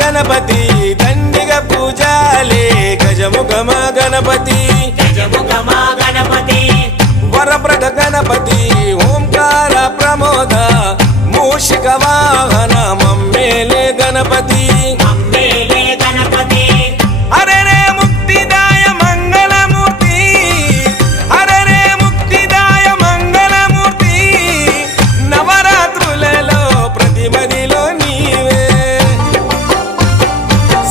గణపతి దండిగ పూజాలే గజముఖమ గణపతి వరప్రద గణపతి ఓంకార ప్రమోద మూషిక వాహన మమ్మేలే గణపతి అరే రే ముక్తిదాయ మంగళమూర్తి అరే రే ముక్తిదాయ మంగళమూర్తి నవరాత్రులలో ప్రతిమదిలో నీవే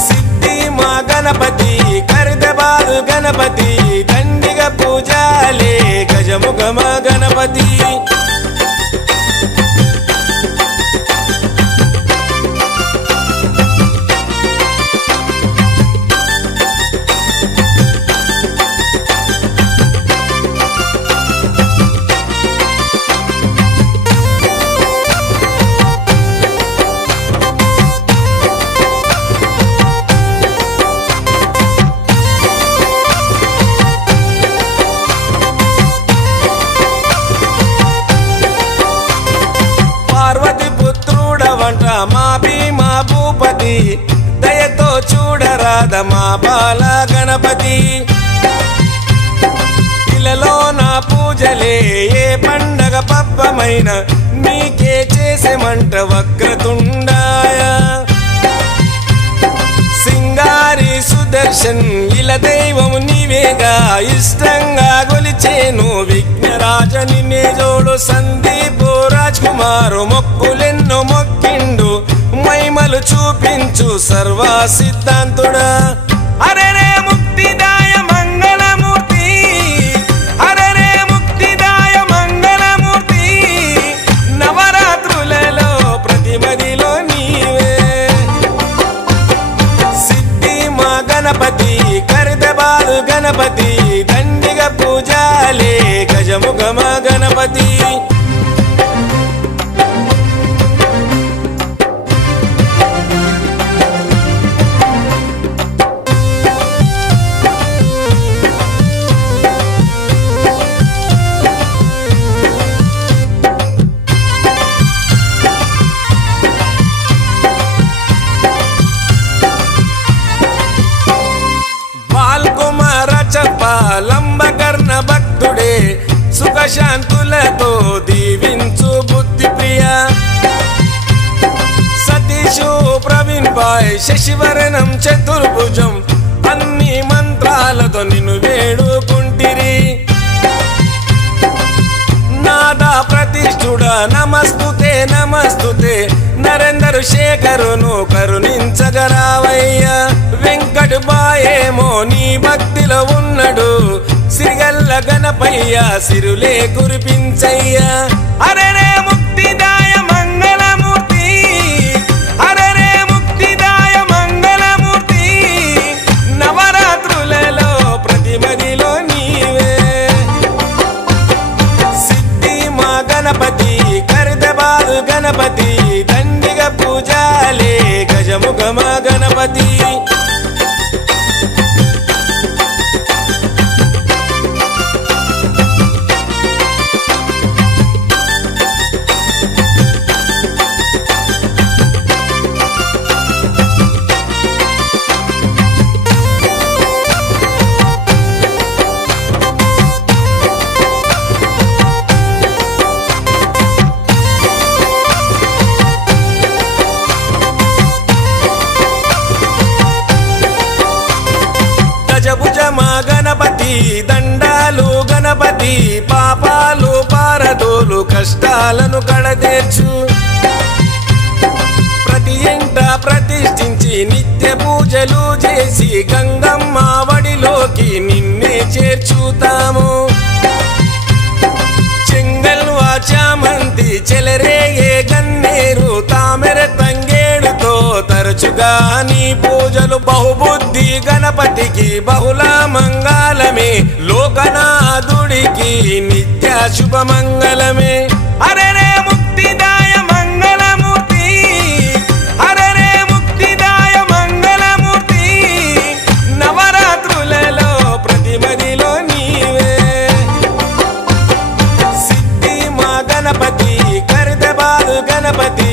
సిద్ధి మా గణపతి కరిదబాదు గణపతి దండిగ పూజాలే గజముఖమ గణపతి మా భీమా భూపతి దయతో చూడరాద మా బాల గణపతి ఇలలో నా పూజలే ఏ పండగ పబ్బమైన నీకే చేసేమంట వక్రతుండాయ సింగారి సుదర్శన్ ఇలా దైవము నీవేగా ఇష్టంగా గొలిచేను విఘ్నరాజ నిన్నే జోడు సందీప్ రాజ్ కుమార్ మొక్కులెన్నో మొక్కిండు మైమలు చూపించు సర్వ సిద్ధాంతుడా అరే రే ముక్తిదాయ మంగళమూర్తి అరే రే ముక్తిదాయ మంగళమూర్తి నవరాత్రులలో ప్రతిమదిలో నీవే సిద్ధి మా గణపతి కరిదబాదు గణపతి దండిగ పూజాలే గజముఖమ గణపతి లంబకర్ణ భక్తుడే సుఖశాంతులతో దీవించు బుద్ధి ప్రియ సతీషు ప్రవీణ్ బాయ్ శశివరణం చతుర్భుజం అన్ని మంత్రాలతో నిన్ను వేడుకుంటిరి నాదా ప్రతిష్ఠుడ నమస్తుతే నమస్తుతే నరేందర్ శేఖరును కరుణించగరావయ్యా వెంకట్ బాయేమో నీ భక్తిలో ఉన్నాడు సిరిగల్ల గణపయ్య సిరులే కురిపించయ్యా అరే రే ముక్తిదాయ మంగళమూర్తి అరే రే ముక్తిదాయ మంగళమూర్తి నవరాత్రులలో ప్రతిమదిలో నీవే సిద్ధి మా గణపతి కరిదబాదు గణపతి దండిగ పూజాలే గజముఖమ గణపతి గణపతి దండాలు గణపతి పాపాలు పారదోలు కష్టాలను కడతీర్చు ప్రతి ఇంట ప్రతిష్ఠించి నిత్య పూజలు చేసి గంగమ్మ వడిలోకి నిన్నే చేర్చుతాము చెంగల్వా చామంతి చెలరేగే గన్నేరు తామెర తంగేడుతో తరచుగా నీ పూజలు బహుబుద్ధి గణపతికి బహుళ మంగళమే లోకనాథుడికి నిత్య శుభమంగళమే అరే రే ముక్తిదాయ మంగళమూర్తి అరే రే ముక్తిదాయ మంగళమూర్తి నవరాత్రులలో ప్రతిమదిలో నీవే సిద్ధి మా గణపతి కరిదబాదు గణపతి